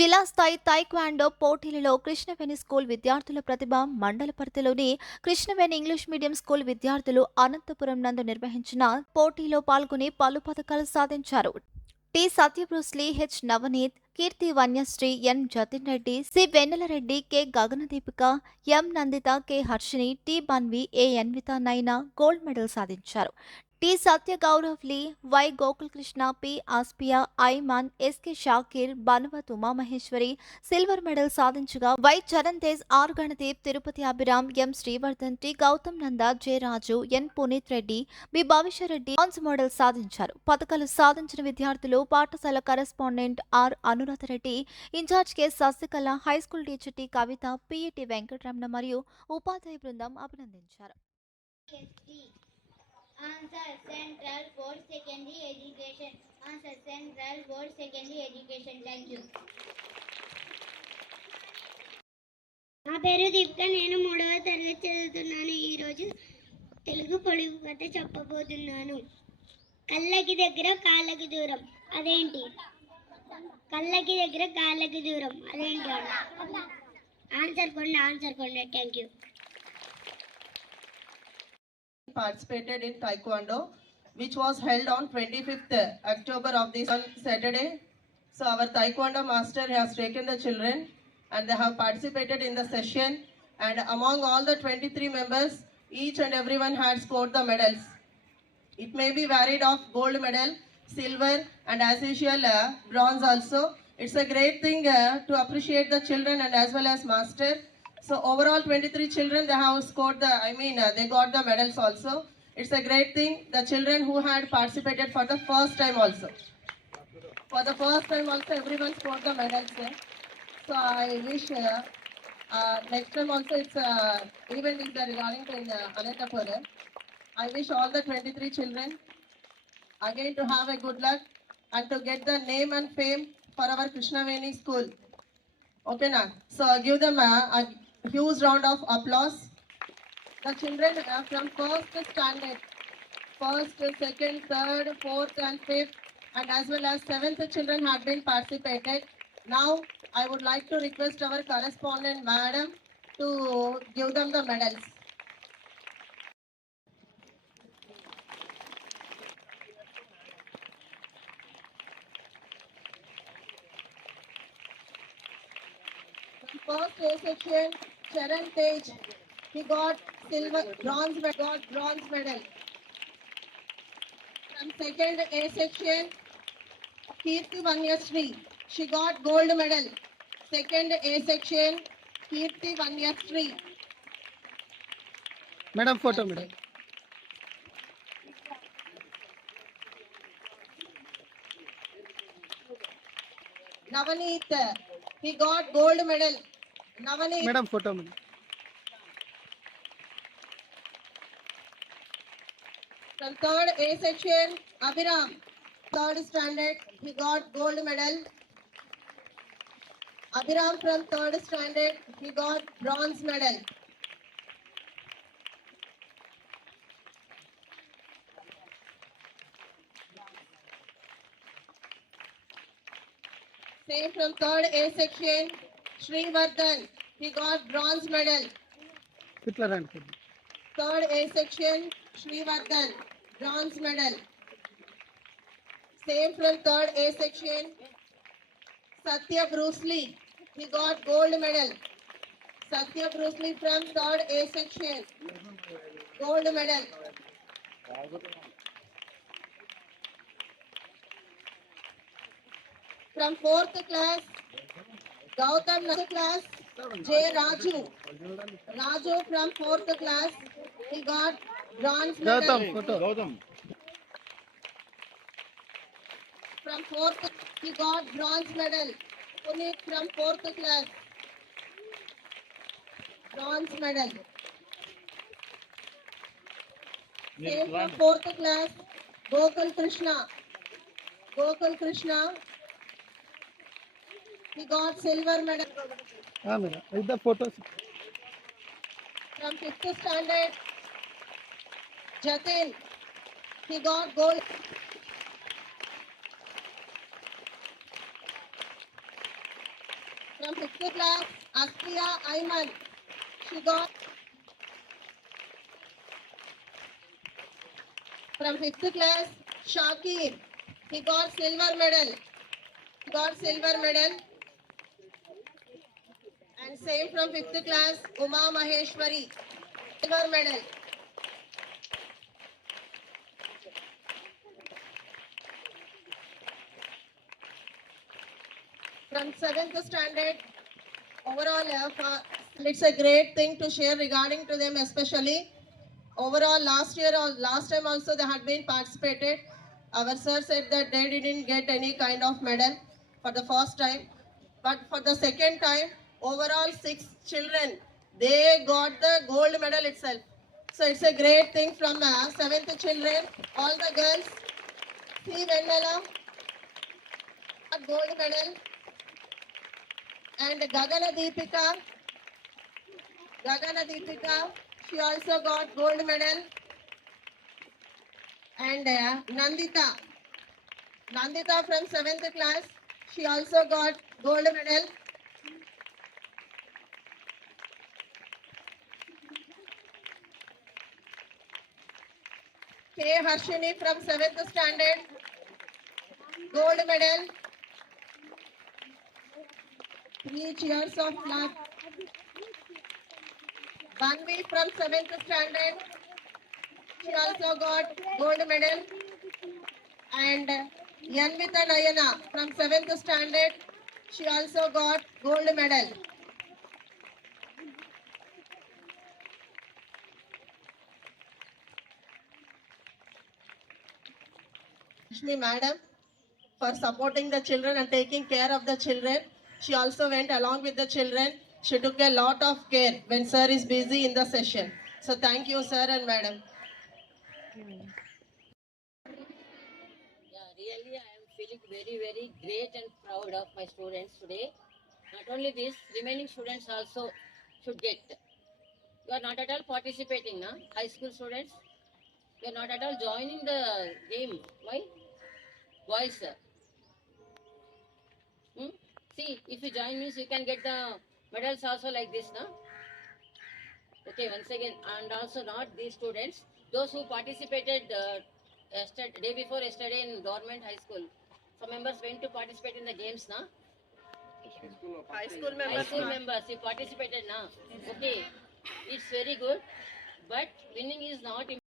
జిల్లా స్థాయి తైక్వాండో పోటీలలో కృష్ణవేణి స్కూల్ విద్యార్థుల ప్రతిభ మండల పరిధిలోని కృష్ణవేణి ఇంగ్లీష్ మీడియం స్కూల్ విద్యార్థులు అనంతపురం నందు నిర్వహించిన పోటీలో పాల్గొని పలు పథకాలు సాధించారు. టి సత్యభృస్లీ, H Navneet, Keerthi Vanyasri, N Jatin Reddy, C Vennelareddy, K Gaganadeepika, M Nanditha, K Harshini, T Banvi, A Anvitha Naina gold medal సాధించారు. టి సత్య గౌరవ్లీ, Y Gokulakrishna, P Aspiya, Aiman, SK Shakir, Banuvath Umamaheshwari silver medal సాధించగా Y Charan Tej, R Ganadeep, Tirupati Abhiram, M Srivardhan, T Gautam Nanda, J Raju, N Puneeth Reddy, B Bhavishyareddy bronze medal సాధించారు. పథకాలు సాధించిన విద్యార్థులు పాఠశాల correspondent R Anuradhareddy, incharge K Sasikala, high school teacher T Kavitha, PET Venkataramana మరియు ఉపాధ్యాయ బృందం అభినందించారు. Answer Central Board Secondary Education. Answer Central Board Secondary Education. Thank you. నా పేరు దీపిక. నేను 3వ తరగతి చదువుతున్నాను. ఈరోజు తెలుగు పొడుగు కథ చెప్పబోతున్నాను. కళ్ళకి దగ్గర కాళ్ళకి దూరం అదేంటి? కళ్ళకి దగ్గర కాళ్ళకి దూరం అదేంటి? ఆన్సర్ కొండ. Thank you. Participated in Taekwondo, which was held on 25th October of this on Saturday. So our Taekwondo master has taken the children and they have participated in the session, and among all the 23 members, each and everyone had scored the medals. It may be varied of gold medal, silver, and as usual bronze also. It's a great thing to appreciate the children and as well as master. So overall 23 children, they have scored they got the medals also. It's a great thing. The children who had participated for the first time also. For the first time also everyone scored the medals. So I wish next time also it's event is regarding to Anantapur. I wish all the 23 children again to have a good luck and to get the name and fame for our Krishnaveni school. Okay now. So give them a huge round of applause. The children from first standard, first, second, third, fourth and fifth, and as well as seventh children had been participated. Now I would like to request our correspondent madam to give them the medals. First A section, Charan Tej, he got bronze medal. From second A section, Kirti Vanyasri, she got gold medal. Second A section, Kirti Vanyasri. Madam, photo madam. Navaneet, he got gold medal. Navaneet. Madam, photo madam. From third A section, Abhiram, third standard, he got gold medal. Abhiram from third standard, he got bronze medal. Same from third A section, Srivardhan, he got bronze medal. Third A section, Srivardhan, bronze medal. Same from third A section, Satya Bruce Lee, he got gold medal. Satya Bruce Lee from third A section, gold medal. From fourth class, Gautam class, J. Raju from fourth class, he got bronze medal. Gautam. From fourth, he got bronze medal. Puneet from fourth class, bronze medal. Same from fourth class, Gokul Krishna, he got silver medal. Madam, with the photos. From fifth standard, Jatin, he got gold. From 5th class, Askia Ayman. She got from 5th class, Shakir. He got silver medal. He got silver medal. And same from 5th class, Uma Maheshwari. Silver medal. From 7th standard, overall, it's a great thing to share regarding to them, especially overall last year or last time also they had been participated. Our sir said that they didn't get any kind of medal for the first time, but for the second time, overall 6 children, they got the gold medal itself. So it's a great thing from 7th children, all the girls. C. Vennala, a gold medal. And Gagana Deepika, she also got gold medal. And Nandita from 7th class, she also got gold medal. K. Harshini from 7th standard, gold medal. 3 cheers of clap. Banvi from 7th standard, she also got gold medal. And Yanvita Nayana from 7th standard, she also got gold medal. Lakshmi madam for supporting the children and taking care of the children. She also went along with the children. She took a lot of care when sir is busy in the session. So thank you, sir and madam. Yeah, really, I am feeling very, very great and proud of my students today. Not only this, remaining students also should get. You are not at all participating, na? High school students. You are not at all joining the game. Why? Boys. See, if you join means you can get the medals also like this, na? Okay, once again, and also not these students, those who participated day before yesterday in government high school. Some members went to participate in the games, na? High school High members. school members, you participated, na? Okay, it's very good, but winning is not important.